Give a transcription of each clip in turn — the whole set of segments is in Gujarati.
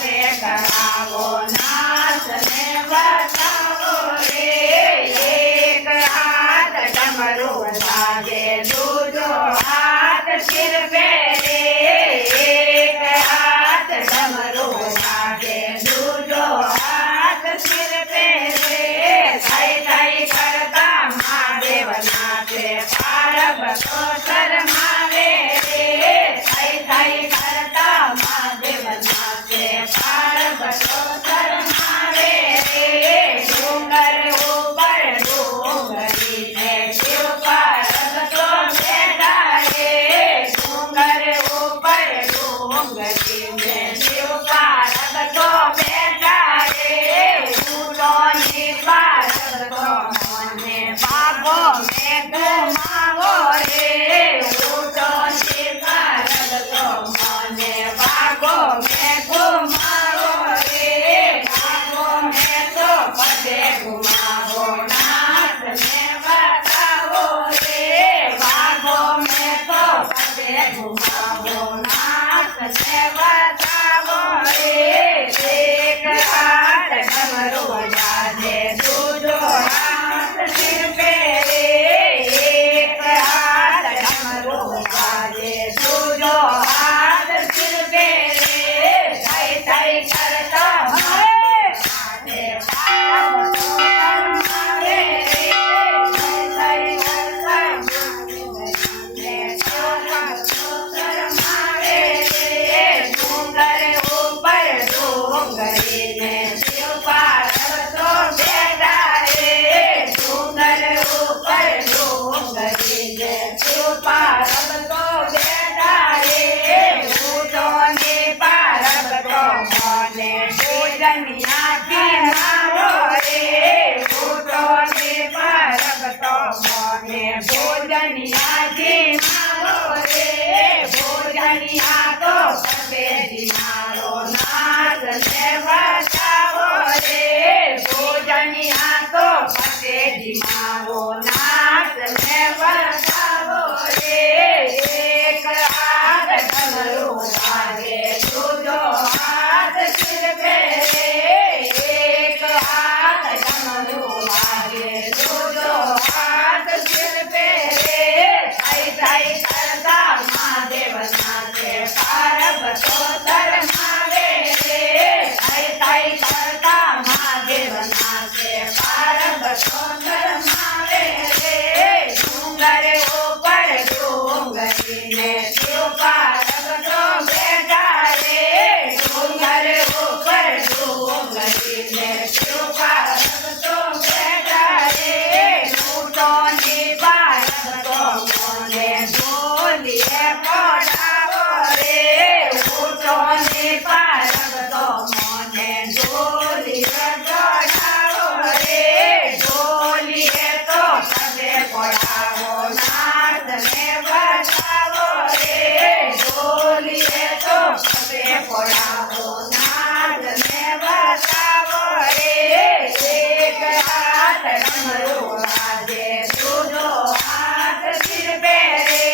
સાથે કરાવો નાચને બતાવો રે એક હાથ ડમરું વાગે દૂજો હાથ સિર પે રે એક હાથ ડમરું વાગે દૂજો હાથ સિર પે રે થઈ થઈ કરતા મહાદેવ નાચે પાર્વતો શરમાવે રે થઈ થઈ કરતા મહાદેવ નાચે પાર્વતો શરમાવે રે ડુંગર ઉપર ડુંગરીને શિવ પાર્વતો બેઠા રે ડુંગર ઉપર ડુંગરીને શિવ પાર્વતો બેઠા રે ફૂલોની પાર્વતો મને ભાગો મેં ગુમાવો રે ફૂલોની પાર્વતો મને ભાગો મેં ગુમાવો રે ભાગો મેં તો પદે ગુમાવો નાચને બતાવો રે ભાગો મેં તો પદે ગુમાવો નાચને બતાવો રે એક હાથ ડમરું વાગે દૂજો હાથ સિર પે રે એક હાથ ડમરું વાગે દૂજો હાથ સિર પે રે થઈ થઈ કરતા માથે પાર્વતો શરમાવે રે થઈ થઈ કરતા માથે પાર્વતો શરમાવે રે ડુંગર ઉપર ડુંગરીને શિવ પાર્વતો બેઠા રે ડુંગર ઉપર ડુંગરીને શિવ પાર્વતો બેઠા રે ફૂલોની પાર્વતો મને પૂજનિયાથી મારો રે ફૂલોની પાર્વતો મને પૂજનિયાથી મારો રે પૂજનિયા તો પદેજી મારો નાચને બતાવો રે પૂજનિયા તો પદેજી મારો નાચને બતાવો રે એક હાથ ડમરું વાગે દૂજો હાથ સિર પે રે એક હાથ ડમરું વાગે દૂજો હાથ સિર પે રે થઈ થઈ કરતા મહાદેવ નાચે પાર્વતો શરમાવે રે થઈ થઈ કરતા મહાદેવ નાચે પાર્વતો શરમાવે રે ડુંગર ઉપર ડુંગરીને શિવ પાર્વતો બેઠા રે ડુંગર ઉપર ડુંગરીને શિવ પાર્વતો બેઠા રે ફૂલોની પાર્વતો મને ઢોલીએ પડાવો રે ફૂલોની પાર્વતો મને ઢોલીએ ચડાવો રે ઢોલીએ તો પદે પડાવો નાચને બતાવો રે ઢોલીએ તો પદે પડાવો નાચને બતાવો રે એક હાથ ડમરું વાગે દૂજો હાથ સિર પે રે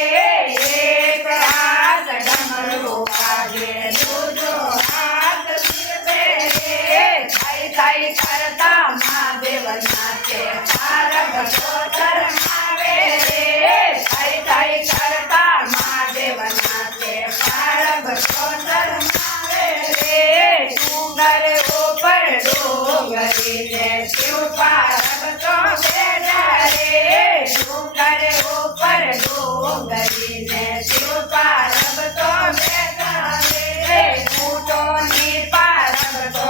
એક હાથ ડમરું વાગે દૂજો હાથ સિર પે રે થઈ થઈ કરતા મહાદેવ નાચે પાર્વતો શરમાવે રે થઈ થઈ કરતા મહાદેવ નાચે પાર્વતો શરમાવે રે ડુંગર ઉપર ડુંગરીને શિવ પાર્વતો બેઠા રે ડુંગર ઉપર ડુંગરીને શિવ પાર્વતો બેઠા રે ફૂલોની પાર્વતો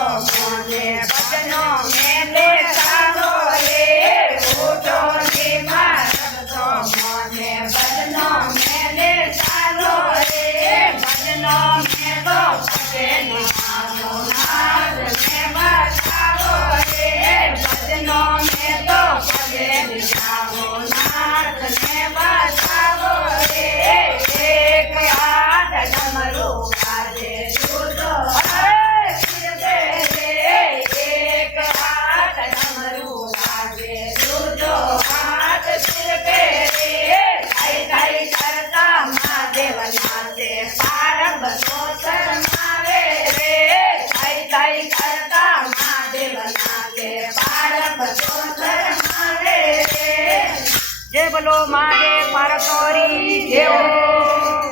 મને ભજનો મેલે સારો રે ફૂલોની પાર્વતો મને ભજનો મેલે સારો રે ભજનો મેં તો પદે નામો નાચને બતાવો રે ભજનો મેં તો પદે નામો નાચને બતાવો રે એક જય બોલો મહાદેવ પાર્વતી દેવ